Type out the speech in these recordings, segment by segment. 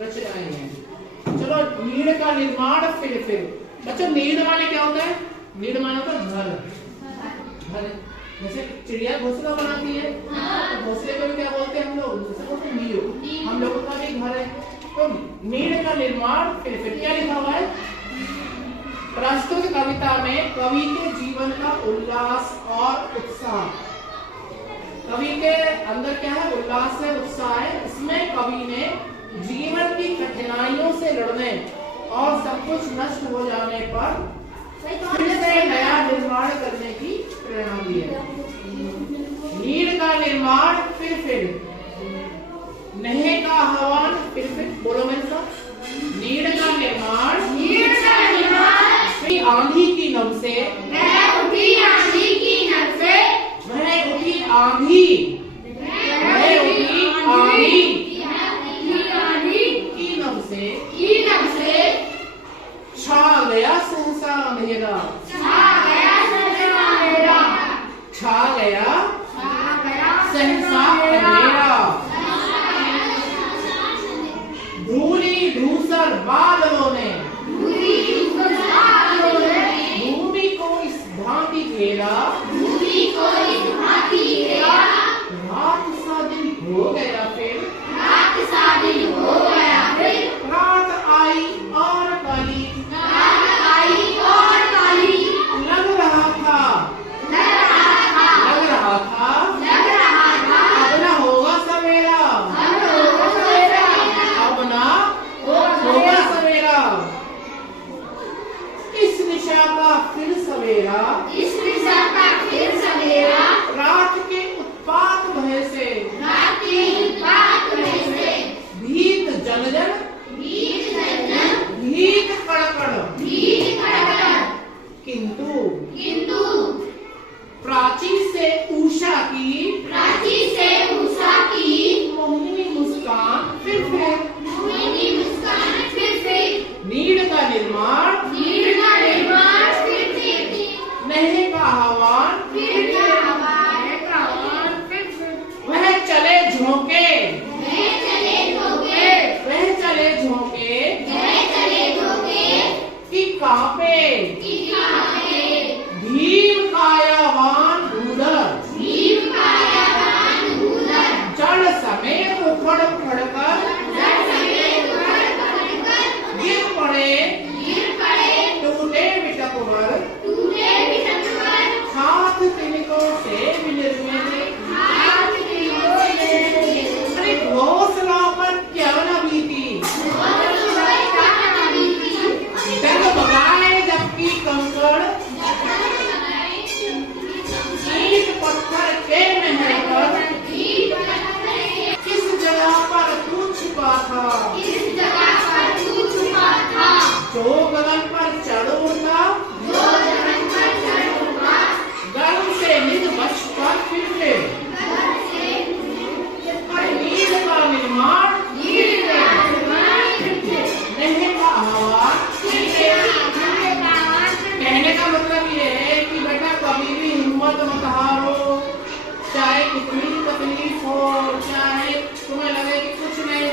रचनाएं हैं। चलो नीड़ का निर्माण फिर बच्चों नीड़ माने क्या होता है? नीड़ माने होता है घर। घर जैसे चिड़िया घोंसला बनाती है तो घोंसले को भी क्या बोलते हैं हम लोग? जैसे बोलते हैं नीड़। हम लोगों का भी घर है। तो नीड़ का निर्माण फिर क्या लिखा हुआ है? प्रस्तुत कविता में कवि के जीवन का उल्लास और उत्साह। कवि के अंदर क्या है? उल्लास है, उत्साह है। इसमें कवि ने जीवन की कठिनाइयों से लड़ने और सब कुछ नष्ट हो जाने पर फिर से नया निर्माण करने की प्रेरणा दी है। नीड़ का निर्माण फिर नहे का आह्वान फिर बोलो मेरे साथ। नीड़ का निर्माण आंधी की नभ से वह उठी आंधी की नभ से छा गया सहसा अंधेरा। छा गया सहसा अंधेरा। धूली धूसर बादलों ने भूमि को इस भांति घेरा। रात सा दिन हो गया फिर। रात आई और काली। लग रहा था अब ना होगा सवेरा। अब ना होगा सवेरा। इस निशा का फिर सवेरा। रात के उत्पात भय से भीत जनजन भीत कड़कड़। किंतु प्राची से उषा की मोहिनी मुस्कान फिर नीड़ का निर्माण नहे का आह्वान वह चले झोंके कि कांपे भीम कायावान भूधर। जड़ समेत उखड़ उखड़कर गिर पड़े टूटे बिटक भर। हाथ तिनकों से मिले अरे घोंसला पर क्या न बीती। डग बगाए जबकि कंकड़ ईंट पत्थर के महल पर। किस जगह पर तू छुपा था? जो गगन पर चढ़ उड़ता गर्व से निज वश पर फिरते। नीड़ का निर्माण नहे का आह्वान। कहने का मतलब ये है कि बेटा कभी भी हिम्मत मत हारो। चाहे कितनी तकलीफ हो, चाहे तुम्हें लगे कि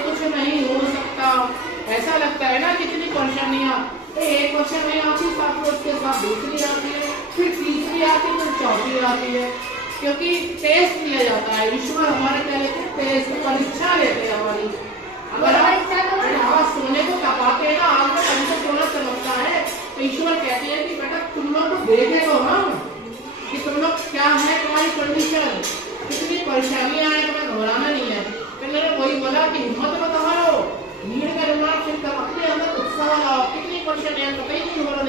कुछ नहीं हो सकता। ऐसा लगता है ना कितनी परेशानियां। एक क्वेश्चन में आती है, उसके साथ दूसरी आती है, फिर तीसरी आती है, फिर चौथी आती है। क्योंकि टेस्ट लिया जाता है। ईश्वर हमारे क्या लेते हैं? टेस्ट, परीक्षा लेते हैं हमारी। अगर हवा सोने को तपाते हैं ना, आग में कभी तो सोना चमकता है, तो ईश्वर कहते हैं कि बेटा तुम लोग को देखे तो हम कि तुम लोग क्या है, तुम्हारी कंडीशन, कितनी परेशानियां हैं, तुम्हें घबराना नहीं है। फिर मैंने वही बोला कि हिम्मत मत हारो। नीड़ का निर्माण फिर अपने अंदर उत्साह लाओ। कितनी परेशानियां कहीं नहीं हो रहा